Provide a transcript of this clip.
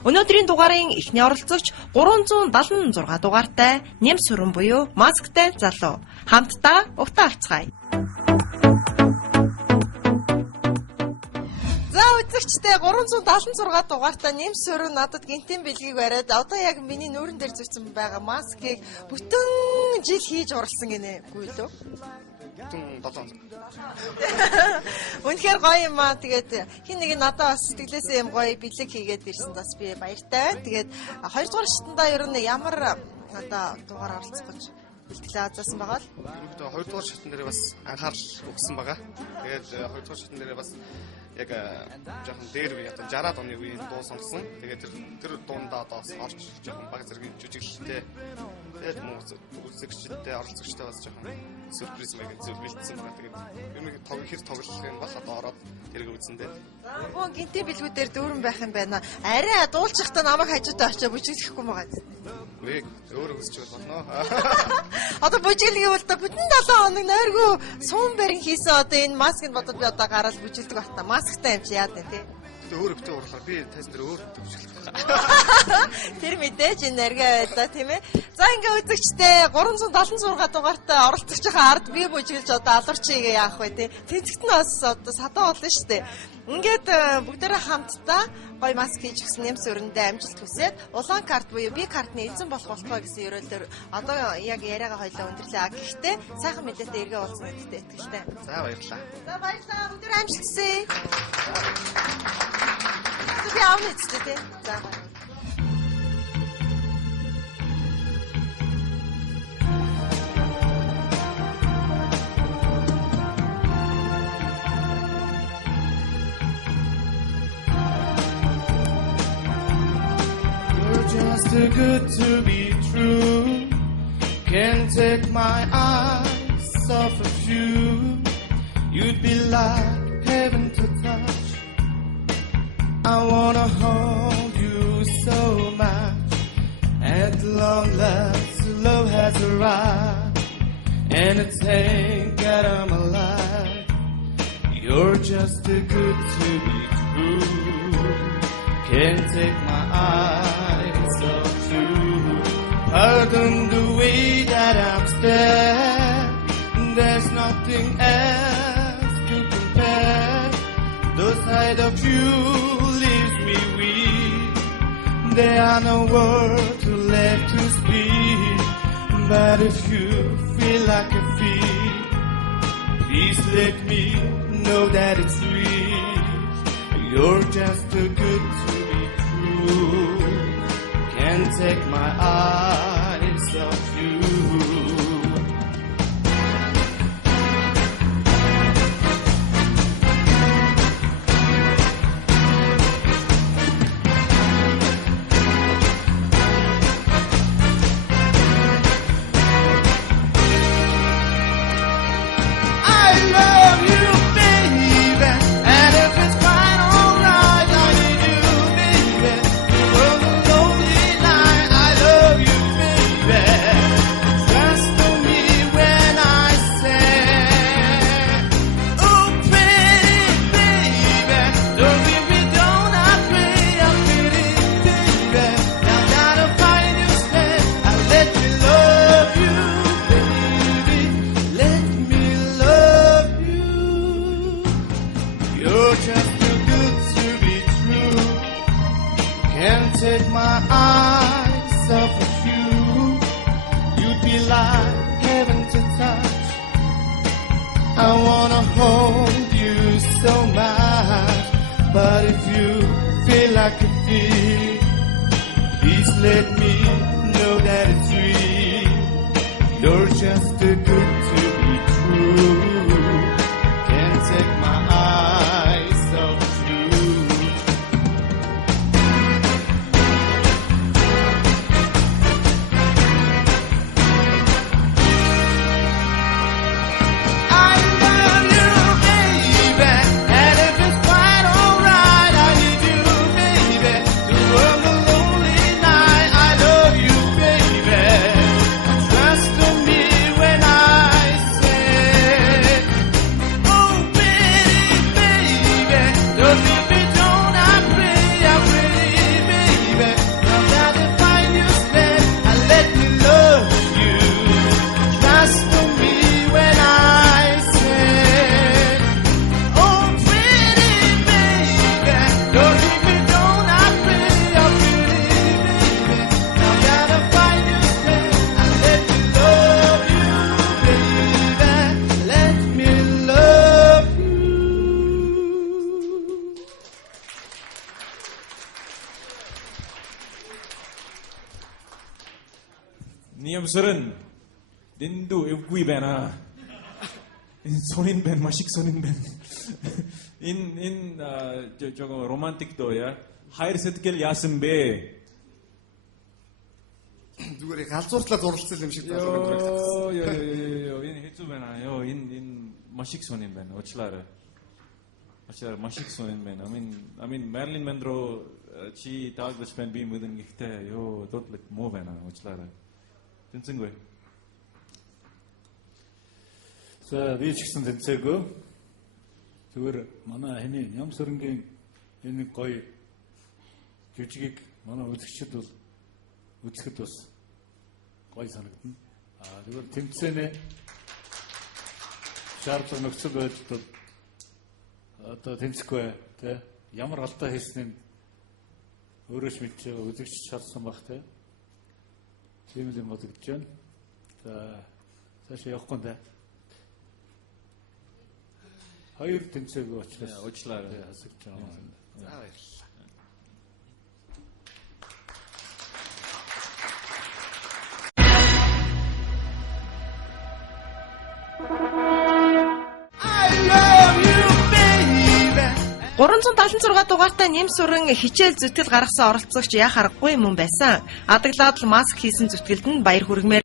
Өнөөдрийн дугаарын эхний оролцогч 376 дугаартай Нямс Сүрэн буюу масктай залуу. Хамтдаа угтаалцгаая. За үзэгчтэй 376 дугаартай Нямс Сүрэн надад гинтийн бэлгийг бариад одоо яг миний нүүрэн дээр зүйцэн байгаа маскыг бүтэн жил хийж уралсан гинэ үгүй лөө. Үнэхээр гоё юм аа. Тэгээд хин нэг надад бас сэтгэлээсээ юм гоё бэлэг хийгээд ирсэн бас би баяртай байна. Тэгээд 2 дугаар шатндаа ер нь ямар одоо дугаар оролцох гэж бэлтгэлээ заасан байгаа л. 2 дугаар шатн дээр бас анхаарал өгсөн байгаа. Тэгээд 2 дугаар шатн дээр бас яг жоохон дээр үе одоо 60-аад оны үеийн дуу сонсон. Тэгээд тэр дуундаа одоо орж жоохон баг зэргийн жүжиглэлтэй тэгээд үзэгчтэй оролцогчтой бас жоохон сюрприз маяг зүйл бэлдсэн байгаа. Тэгээд юм хэр тоглох юм бол одоо ороод тэрийг үзэндээ. Гоо гинтийн бэлгүүдээр дүүрэн байх юм байна. Арай дуулчихтаа намайг хажуудаа очиж бүжиглэхгүй байгаа. Вэ өөр өсч болно. Одоо бүжиглэгээ бол та бүтэн 7 хоног нойргүй суун барин хийсэн одоо энэ маскыг бодоод би одоо гараад бүжиглдэг бата. Масктай юм чи яа дээ тий. Өөр өвтө урлаа. Би тайзан дээр өөр бүжиглэх. Тэр мэдээж энерги байлаа тийм ээ. За ингээ үзэгчтэй 376 дугаартай оролцож байгаа ард би бүжиглж одоо алуурчигээ яах вэ тий. Тэнцэгт нь бас одоо садаа болно шүү дээ. Ингээд бүгдээрээ хамтдаа гоё маск хийж өгсөн Нямс Сүрэндээ амжилт хүсээд улаан карт буюу би картны эзэн болох болтгоо гэсэн ерөөлөөр одоо яг яриагаа хойлоо өндөрлөө. Гэхдээ сайхан мэдээтэй эргээ уулзсан гэдэгт итгэлтэй. За баярлалаа. За баярлалаа. Бүгдээрээ амжилт хүсье. Би аавны эцтэй тий. За. Too good to be true. Can't take my eyes off of you. You'd be like heaven to touch. I wanna hold you so much. At long last, love has arrived, and it's thank God I'm alive. You're just too good to be true. Can't take my eyes off you. Pardon the way that I'm staring. There's nothing else to compare. The sight of you leaves me weak. There are no words left to speak. But if you feel like a thief, please let me know that it's real. You're just too good to be true. Can't take my eyes off you. Take my eyes off of you. You'd be like heaven to touch. I wanna hold you so much. But if you feel like a thief, please let me know that it's real. You're just too good to be true. Can't take my eyes off you. Trust me when I Ниямсрын дэндүү эвгүй байна. Энэ сонин байна, маш их сонин байна. Энэ жоо романтик доо яа. Хайр сэтгэл яасан бэ? Зүгээр галзууртлаа зурлцсан юм шиг Йоо энэ хэцүү байна. Йоо энэ маш их сонин байна. Уучлаарай. Маш их сонин байна. I mean Marilyn Monroe чи таагдаж байна би мэдэн гэхдээ ёо дотлог муу байна. Уучлаарай. Тэнцэнгүй. За би ч гэсэн тэнцээгүй. Зүгээр манай хэний Нямсрынгийн энэ гоё жүжигийг манай үзэгчид бол үзэхэд бас гоё санагдана. Зүгээр тэмцээнэ шаардлага нөхцөл байдал одоо тэнцэхгүй тий ямар алдаа хийснээ өөрөө ч мэдж байгаа үзэгч шалсан баг тий. Тийм л юм бодогдож байна. За цаашаа явахгүй нэ. Хоёр тэмцээгүй учраас Уучлаарай. хасагч байгаа. За баярлалаа. I love you, baby. 376 дугаартай Нямсүрэн хичээл зүтгэл гаргасан оролцогч яхах аргагүй юм байсан. Адаглаад л маск хийсэн зүтгэлд нь баяр хүргэмээр